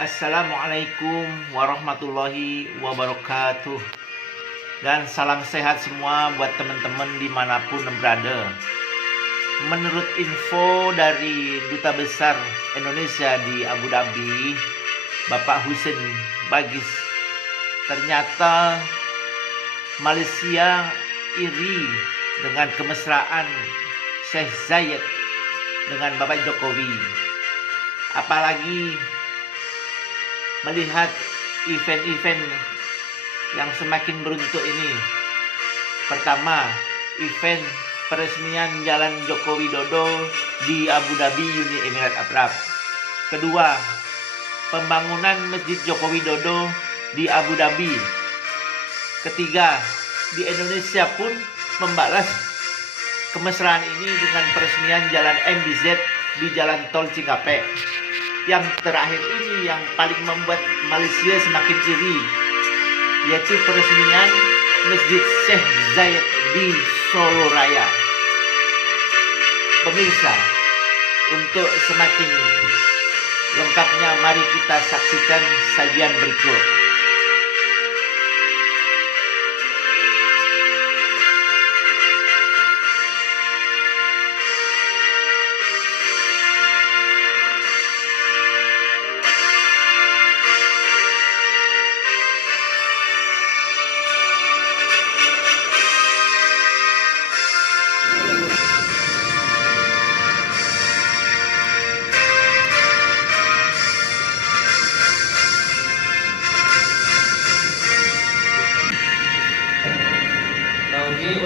Assalamualaikum warahmatullahi wabarakatuh. Dan salam sehat semua buat teman-teman dimanapun berada. Menurut info dari Duta Besar Indonesia di Abu Dhabi, Bapak Husin Bagis, ternyata Malaysia iri dengan kemesraan Sheikh Zayed dengan Bapak Jokowi. Apalagi melihat event-event yang semakin beruntuk ini. Pertama, event peresmian Jalan Joko Widodo di Abu Dhabi, Uni Emirat Arab. Kedua, pembangunan Masjid Joko Widodo di Abu Dhabi. Ketiga, di Indonesia pun membalas kemesraan ini dengan peresmian Jalan MBZ di Jalan Tol Cikampek. Yang terakhir ini yang paling membuat Malaysia semakin iri, yaitu peresmian Masjid Sheikh Zayed di Solo Raya. Pemirsa, untuk semakin lengkapnya mari kita saksikan sajian berikut.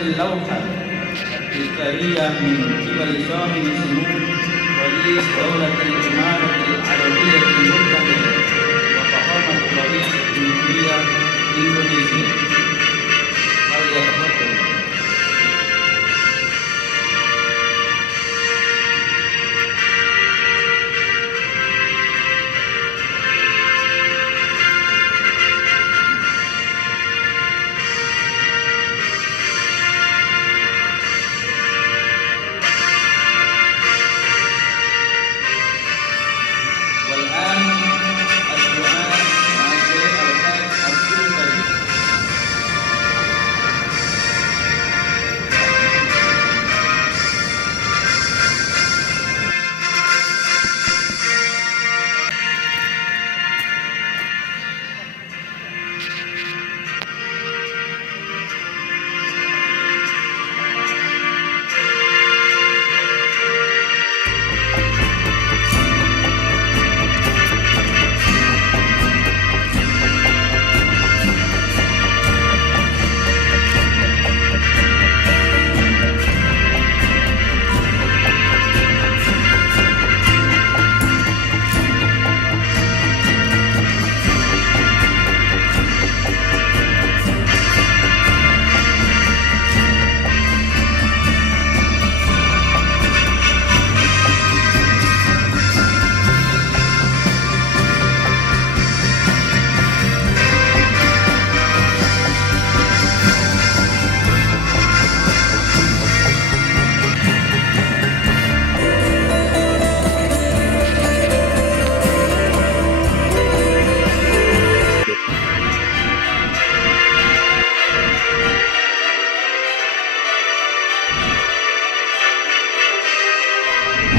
اللوحة التذكارية من قبل صاحب السمو رئيس دولة الإمارة العربية المتحدة وفخامة رئيس جمهورية إندونيسيا. فليتفضل.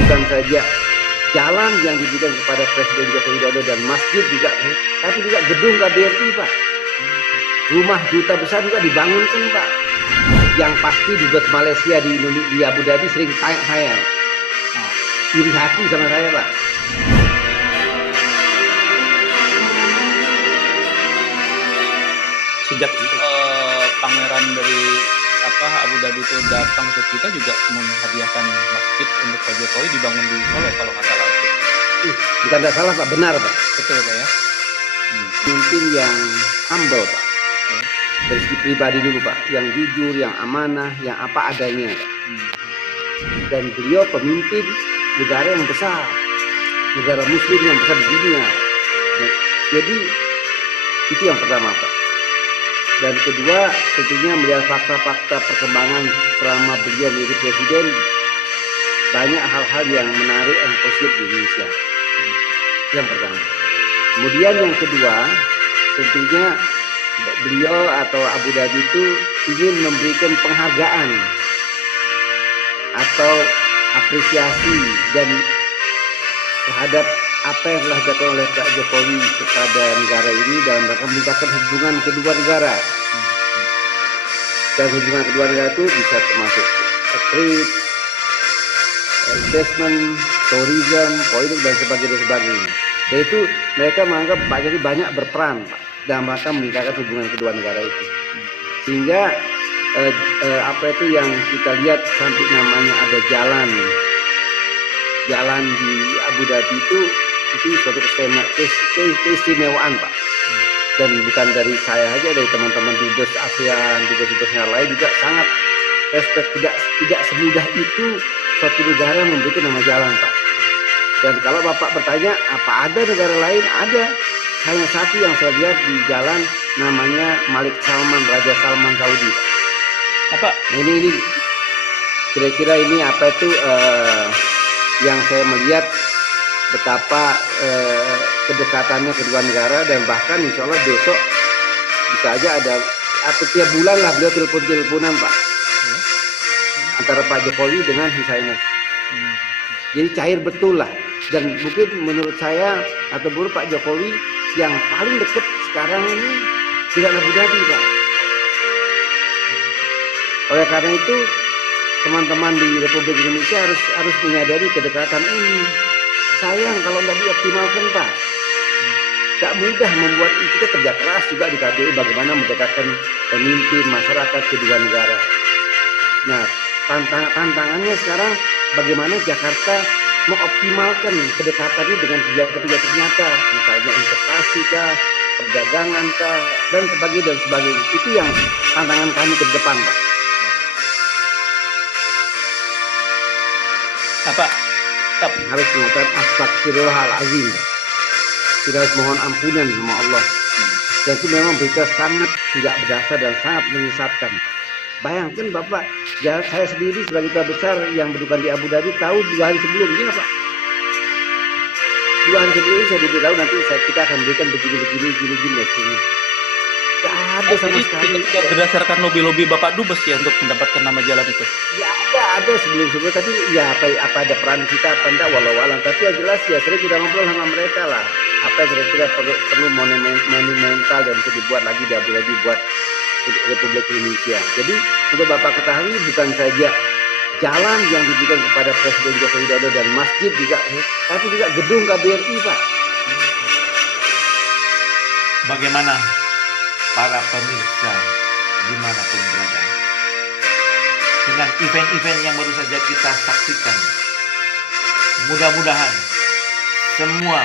Bukan saja jalan yang diberikan kepada Presiden Joko Widodo dan masjid juga, tapi juga gedung KBRI, Pak. Rumah duta besar juga dibangunkan, Pak. Yang pasti dubes Malaysia di Abu Dhabi sering tanya saya, iri hati sama saya, Pak. Sejak pangeran dari Abu Dhabi itu datang ke kita juga menghadiahkan masjid untuk Pak Jokowi dibangun di Solo kalau nggak salah itu. Bukan nggak salah, Pak, benar, Pak. Betul, Pak ya. Pemimpin yang humble, Pak. Dari segi pribadi dulu, Pak, yang jujur, yang amanah, yang apa adanya, Pak. Dan beliau pemimpin negara yang besar, negara Muslim yang besar di dunia. Jadi itu yang pertama, Pak. Dan kedua, tentunya melihat fakta-fakta perkembangan selama beliau menjadi presiden, banyak hal-hal yang menarik yang positif di Indonesia. Yang pertama. Kemudian yang kedua, tentunya beliau atau Abu Dhabi itu ingin memberikan penghargaan atau apresiasi dan terhadap apa yang telah dilakukan oleh Pak Jokowi kepada negara ini dalam rangka meningkatkan hubungan kedua negara. Dan hubungan kedua negara itu bisa termasuk trade, investment, tourism, politik dan sebagainya. Dan itu mereka menganggap Pak Jokowi banyak berperan Pak, dalam rangka meningkatkan hubungan kedua negara itu. Sehingga apa itu yang kita lihat sampai namanya ada jalan di Abu Dhabi itu suatu keistimewaan Pak. Dan bukan dari saya aja, dari teman-teman dubes ASEAN, dubes-dubes yang lain juga sangat respect. Tidak semudah itu suatu negara memberikan nama jalan Pak. Dan kalau Bapak bertanya apa ada negara lain, ada. Hanya satu yang saya lihat di jalan namanya Malik Salman, Raja Salman Saudi Pak. Apa? Nah, ini kira-kira ini apa itu yang saya melihat betapa kedekatannya kedua negara, dan bahkan insya Allah besok bisa aja ada tiap bulan lah beliau teleponan Pak, antara Pak Jokowi dengan His Highness. Jadi cair betul lah, dan mungkin menurut saya atau menurut Pak Jokowi yang paling dekat sekarang ini tidak Abu Dhabi Pak. Oleh karena itu teman-teman di Republik Indonesia harus menyadari kedekatan ini. Sayang kalau nggak dioptimalkan Pak. Gak mudah membuat kita kerja keras juga di KBRI bagaimana mendekatkan pemimpin masyarakat kedua negara. Nah, tantangannya sekarang bagaimana Jakarta mengoptimalkan kedekatannya dengan kegiatan-kegiatan nyata, misalnya investasi kah, perdagangan kah, dan sebagainya. Itu yang tantangan kami ke depan Pak. Apa? Harus mengatakan astagfirullahalazim. Kita harus mohon ampunan sama Allah. Dan itu memang berita sangat tidak berdasar dan sangat menyesatkan. Bayangkan Bapak, saya sendiri sebagai duta besar yang berduka di Abu Dhabi tahu 2 hari sebelumnya Pak. 2 hari sebelumnya saya diberitahu nanti kita akan berikan begini hasilnya. Tidak ada sama sekali. Tidak berdasarkan lobby-lobby Bapak Dubes ya untuk mendapatkan nama jalan itu. Ya ada sebelum-sebelumnya, tapi ya apa ada peran kita apa enggak walau-walau. Tapi yang jelas ya sering kita ngobrol sama mereka lah. Apa yang kira-kira perlu monumental dan bisa dibuat lagi di Abu Dhabi buat Republik Indonesia. Jadi untuk Bapak ketahui bukan saja jalan yang diberikan kepada Presiden Joko Widodo dan masjid juga, tapi juga gedung KBRI Pak. Bagaimana para pemirsa dimanapun berada, dengan event-event yang baru saja kita saksikan, mudah-mudahan semua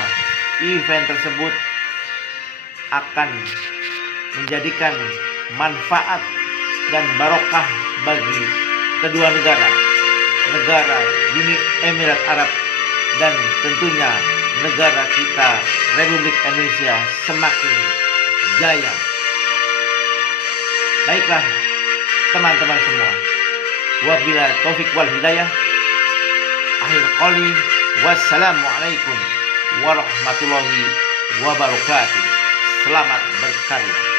event tersebut akan menjadikan manfaat dan barokah bagi kedua negara Uni Emirat Arab, dan tentunya negara kita Republik Indonesia semakin jaya. Baiklah teman-teman semua, wabillahi taufik wal hidayah. Akhir qali, wassalamualaikum warahmatullahi wabarakatuh. Selamat berkarya.